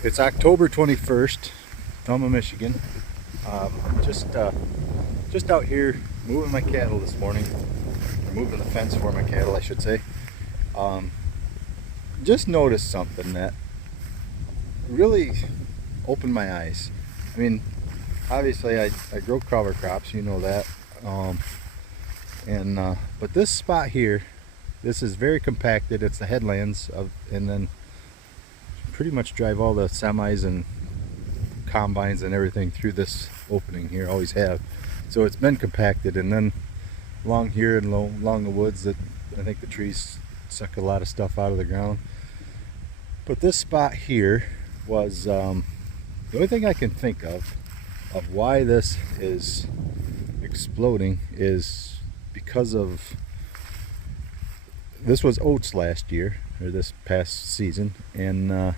It's October 21st, Thelma, Michigan. Just out here moving my cattle this morning, or moving the fence for my cattle, I should say. Um, just noticed something that really opened my eyes. I mean, obviously I grow cover crops, you know that. But this spot here, this is very compacted. It's the headlands of, and then pretty much drive all the semis and combines and everything through this opening here, always have. So it's been compacted, and then along here and along the woods, that I think the trees suck a lot of stuff out of the ground. But this spot here was the only thing I can think of why this is exploding is because of, this was oats last year, or this past season, and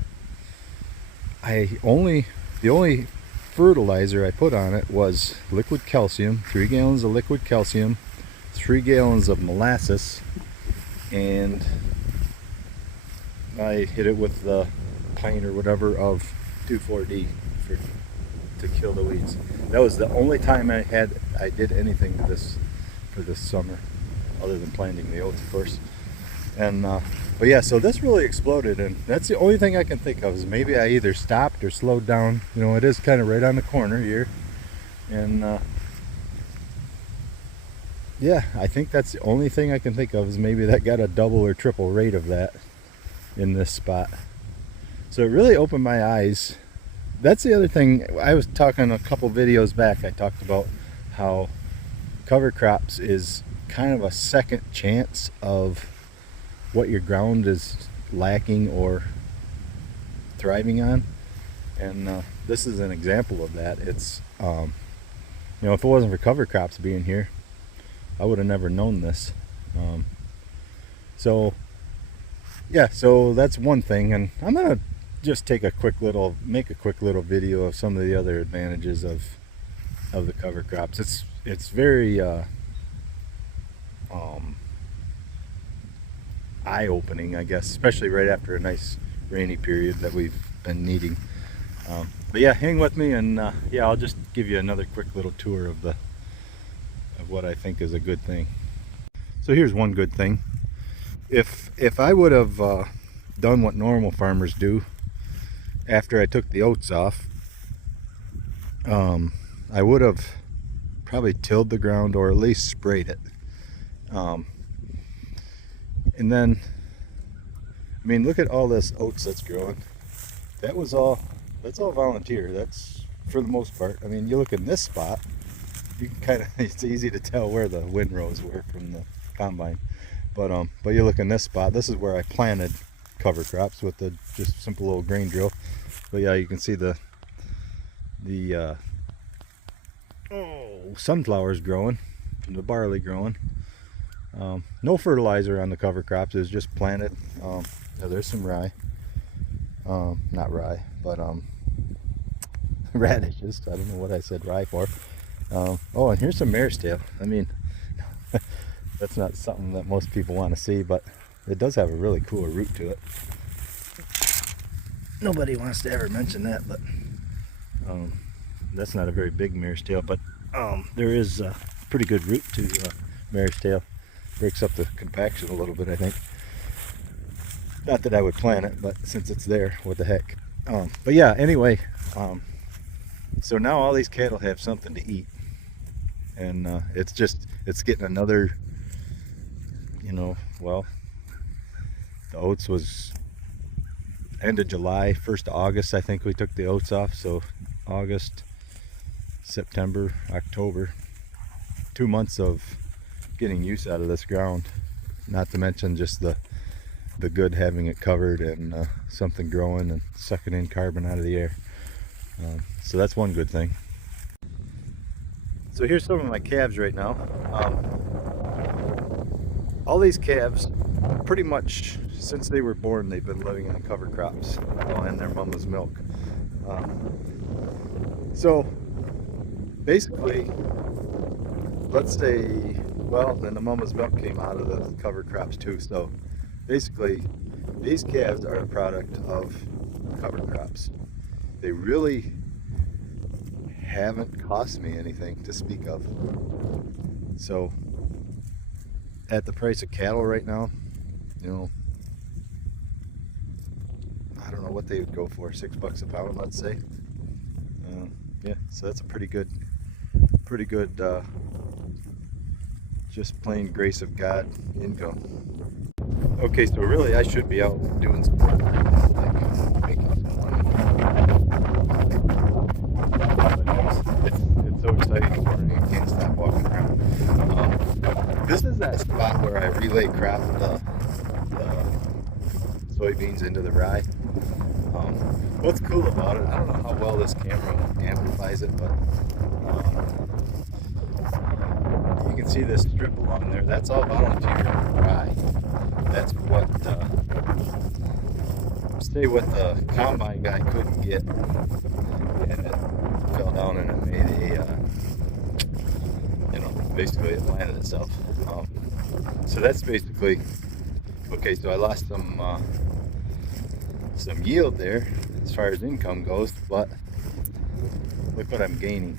the only fertilizer I put on it was liquid calcium, 3 gallons of liquid calcium, 3 gallons of molasses, and I hit it with the pint or whatever of 2,4-D to kill the weeds. That was the only time I did anything to this for this summer, other than planting the oats, of course. And but yeah, so this really exploded, and that's the only thing I can think of, is maybe I either stopped or slowed down. You know, it is kind of right on the corner here, and yeah, I think that's the only thing I can think of, is maybe that got a double or triple rate of that in this spot. So it really opened my eyes. That's the other thing. I was talking a couple videos back, I talked about how cover crops is kind of a second chance of what your ground is lacking or thriving on, and this is an example of that. It's you know, if it wasn't for cover crops being here, I would have never known this. So yeah, so that's one thing, and I'm gonna just make a quick little video of some of the other advantages of the cover crops. It's very eye-opening, I guess, especially right after a nice rainy period that we've been needing. But yeah, hang with me, and yeah, I'll just give you another quick little tour of what I think is a good thing. So here's one good thing. If I would have done what normal farmers do after I took the oats off, I would have probably tilled the ground, or at least sprayed it. And then, I mean, look at all this oats that's growing. That's all volunteer. That's for the most part. I mean, you look in this spot, you can kind of, it's easy to tell where the windrows were from the combine. But you look in this spot, this is where I planted cover crops with the just simple little grain drill. But yeah, you can see the sunflowers growing, and the barley growing. No fertilizer on the cover crops, is just planted. Yeah, there's some rye, not rye, but radishes. I don't know what I said rye for. Oh, and here's some mare's tail. I mean, that's not something that most people want to see, but it does have a really cool root to it. Nobody wants to ever mention that, but that's not a very big mare's tail, but there is a pretty good root to mare's tail. Breaks up the compaction a little bit, I think. Not that I would plant it, but since it's there, what the heck. But yeah, anyway, so now all these cattle have something to eat, and it's getting another, you know, well, the oats was end of July, 1st of August, I think we took the oats off. So August, September, October, 2 months of getting use out of this ground, not to mention just the good having it covered, and something growing and sucking in carbon out of the air. So that's one good thing. So here's some of my calves right now. All these calves, pretty much since they were born, they've been living in cover crops and their mama's milk. So basically, let's say, well, then the mama's milk came out of the cover crops too. So basically, these calves are a product of cover crops. They really haven't cost me anything to speak of. So at the price of cattle right now, you know, I don't know what they would go for, $6 a pound, let's say. Yeah, so that's a pretty good, just plain grace of God income. Okay, so really I should be out doing some work, like making some money. But it's so exciting for me, I can't stop walking around. This is that spot where I relay crop the soybeans into the rye. What's cool about it, I don't know how well this camera amplifies it, but you can see this strip along there. That's all volunteer rye. That's what, say what the combine guy couldn't get, and it fell down and it made a, you know, basically it landed itself. So that's basically, okay, so I lost some yield there as far as income goes, but look what I'm gaining.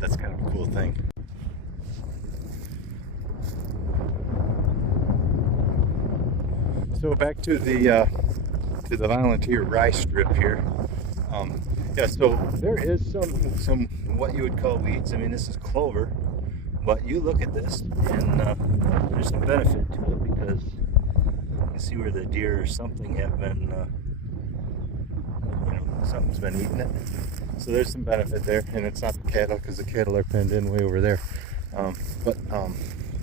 That's kind of a cool thing. So back to the volunteer rye strip here. Yeah, so there is some what you would call weeds. I mean, this is clover, but you look at this and there's some benefit to it because you see where the deer or something have been, you know, something's been eating it. So there's some benefit there, and it's not the cattle because the cattle are penned in way over there.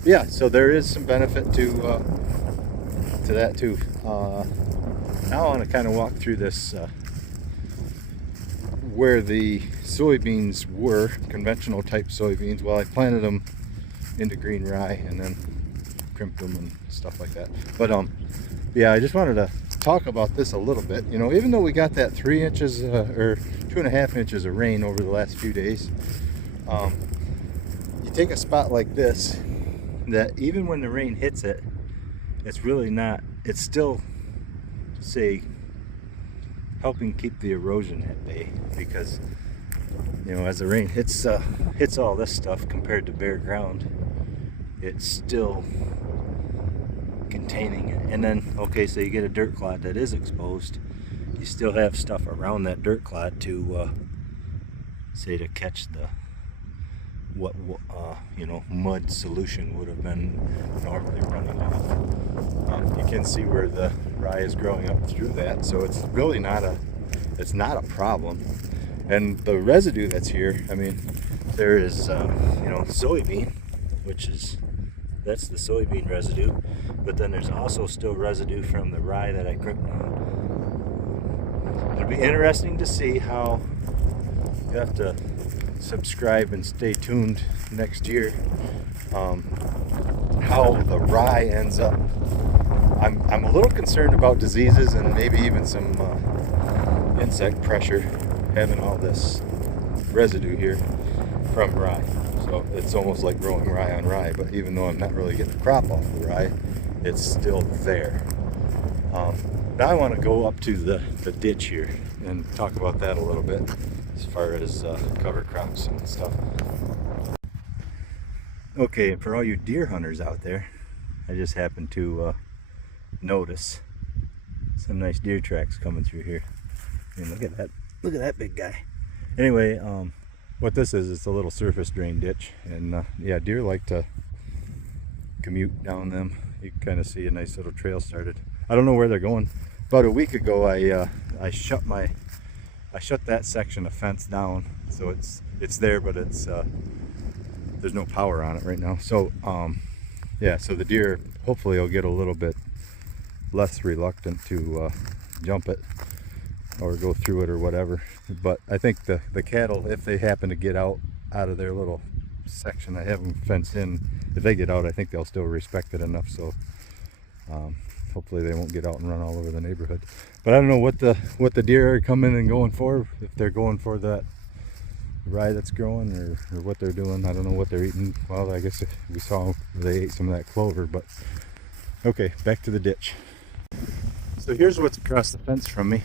Yeah, so there is some benefit to that too. Now I want to kind of walk through this where the soybeans were, conventional type soybeans. Well, I planted them into green rye and then crimped them and stuff like that. But yeah, I just wanted to talk about this a little bit. You know, even though we got that 3 inches or 2.5 inches of rain over the last few days, you take a spot like this that even when the rain hits it, it's really not, it's still, say, helping keep the erosion at bay, because, you know, as the rain hits all this stuff compared to bare ground, it's still containing it. And then, okay, so you get a dirt clod that is exposed, you still have stuff around that dirt clod to say to catch the what you know, mud solution would have been normally running off. You can see where the rye is growing up through that, so it's really not a problem. And the residue that's here, I mean, there is you know, soybean, which is, that's the soybean residue, but then there's also still residue from the rye that I crimped down. It'll be interesting to see how, you have to subscribe and stay tuned next year, how the rye ends up. I'm a little concerned about diseases and maybe even some insect pressure, having all this residue here from rye. So it's almost like growing rye on rye, but even though I'm not really getting the crop off the rye, it's still there. Now I want to go up to the ditch here and talk about that a little bit as far as cover crops and stuff. Okay, for all you deer hunters out there, I just happened to notice some nice deer tracks coming through here. I mean, look at that big guy. Anyway, what this is, it's a little surface drain ditch, and yeah, deer like to commute down them. You can kind of see a nice little trail started. I don't know where they're going. About a week ago, I shut that section of fence down, so it's there, but it's there's no power on it right now. So yeah, so the deer hopefully will get a little bit less reluctant to jump it or go through it or whatever. But I think the cattle, if they happen to get out of their little section I have them fenced in, if they get out, I think they'll still respect it enough, so hopefully they won't get out and run all over the neighborhood. But I don't know what the deer are coming and going for, if they're going for that rye that's growing or what they're doing. I don't know what they're eating. Well, I guess we saw they ate some of that clover, but okay, back to the ditch. So here's what's across the fence from me.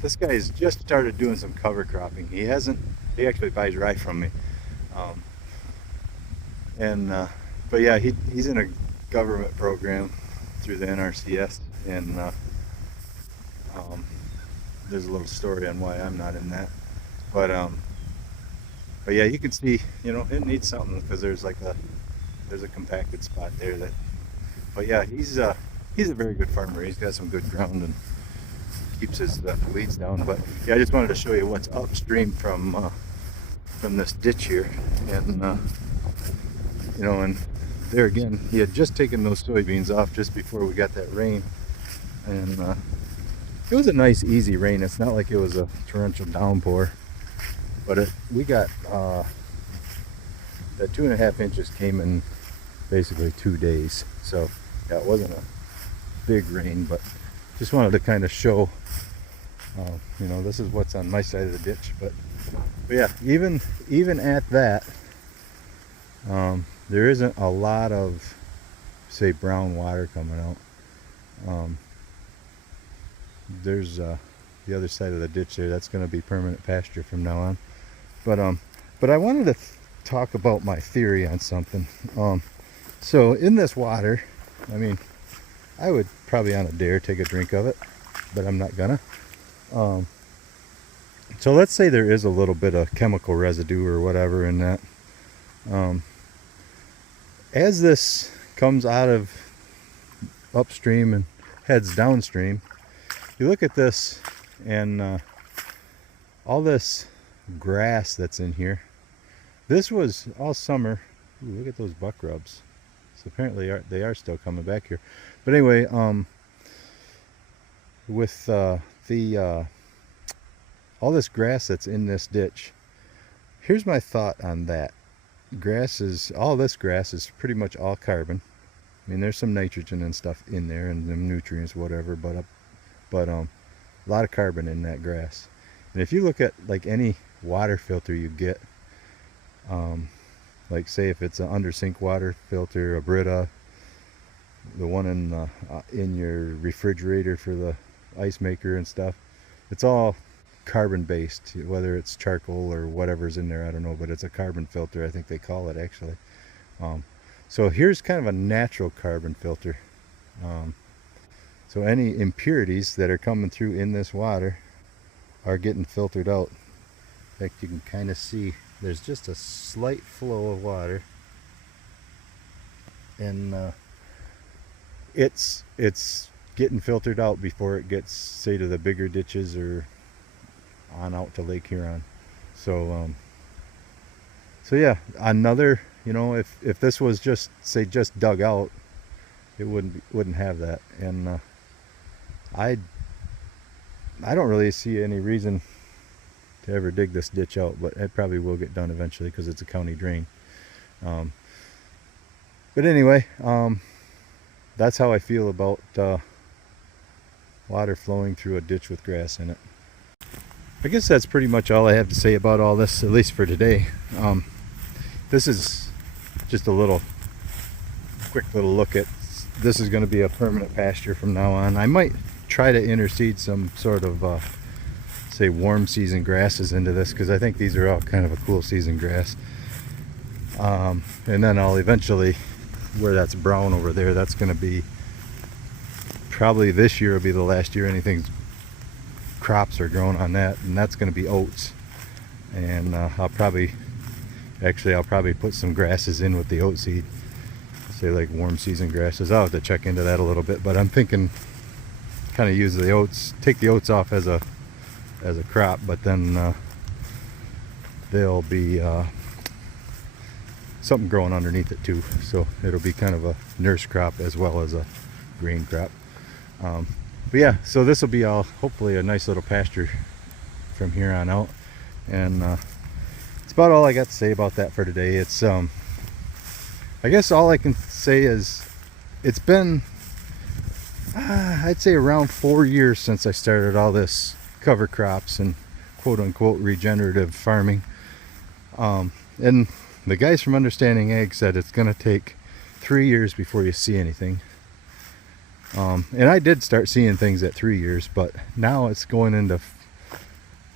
This guy's just started doing some cover cropping. He actually buys rye from me. Um, and but yeah, he's in a government program through the NRCS, and um, there's a little story on why I'm not in that. But but yeah, you can see, it needs something because there's a compacted spot there that. But yeah, he's a very good farmer. He's got some good ground and keeps his weeds down. But yeah, I just wanted to show you what's upstream from this ditch here, and and there again, he had just taken those soybeans off just before we got that rain, and it was a nice, easy rain. It's not like it was a torrential downpour, but we got that 2.5 inches came in basically 2 days. So yeah, it wasn't a big rain, but just wanted to kind of show, this is what's on my side of the ditch. But yeah, even at that, there isn't a lot of, say, brown water coming out. There's the other side of the ditch there. That's going to be permanent pasture from now on. But I wanted to talk about my theory on something. So in this water, I mean, I would probably on a dare take a drink of it, but I'm not gonna. So let's say there is a little bit of chemical residue or whatever in that. As this comes out of upstream and heads downstream, you look at this, and all this grass that's in here, this was all summer. Ooh, look at those buck rubs. So apparently they are still coming back here. But anyway, with all this grass that's in this ditch, here's my thought on that. All this grass is pretty much all carbon. I mean, there's some nitrogen and stuff in there and them nutrients, whatever, but a lot of carbon in that grass. And if you look at like any water filter you get, like say if it's an under sink water filter, a Brita, the one in your refrigerator for the ice maker and stuff, it's all carbon based, whether it's charcoal or whatever's in there, I don't know, but it's a carbon filter, I think they call it actually. So here's kind of a natural carbon filter. So any impurities that are coming through in this water are getting filtered out. In fact, you can kind of see there's just a slight flow of water, and it's getting filtered out before it gets, say, to the bigger ditches or on out to Lake Huron. So so yeah, another, if this was just dug out, it wouldn't have that. And I don't really see any reason to ever dig this ditch out, but it probably will get done eventually because it's a county drain. But anyway, that's how I feel about water flowing through a ditch with grass in it. I guess that's pretty much all I have to say about all this, at least for today. This is just a quick little look at, this is going to be a permanent pasture from now on. I might try to interseed some sort of say warm season grasses into this, because I think these are all kind of a cool season grass. And then I'll eventually, where that's brown over there, that's going to be, probably this year will be the last year crops are grown on that, and that's going to be oats. And I'll probably put some grasses in with the oat seed, say like warm season grasses. I'll have to check into that a little bit, but I'm thinking kind of use the oats, take the oats off as a crop, but then there'll be something growing underneath it too, so it'll be kind of a nurse crop as well as a grain crop. But yeah, so this will be hopefully a nice little pasture from here on out, and it's about all I got to say about that for today. It's I guess all I can say is it's been I'd say around 4 years since I started all this cover crops and quote-unquote regenerative farming, and the guys from Understanding Ag said it's going to take 3 years before you see anything. And I did start seeing things at 3 years, but now it's going into,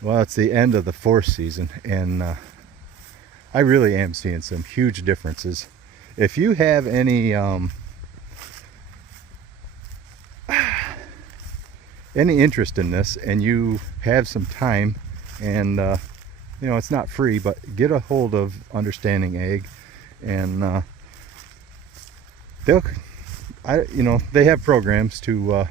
well, it's the end of the 4th season, and I really am seeing some huge differences. If you have any interest in this, and you have some time, and you know, it's not free, but get a hold of Understanding Ag, and they have programs to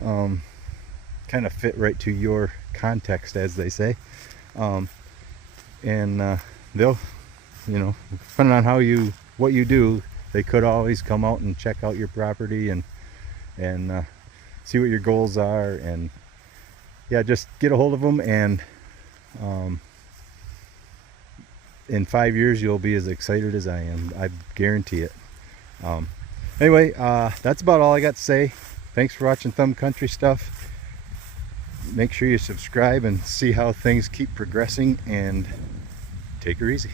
kind of fit right to your context, as they say, and they'll, you know, depending on what you do, they could always come out and check out your property and see what your goals are. And yeah, just get a hold of them, and in 5 years you'll be as excited as I am. I guarantee it. Anyway, that's about all I got to say. Thanks for watching Thumb Country Stuff. Make sure you subscribe and see how things keep progressing, and take her easy.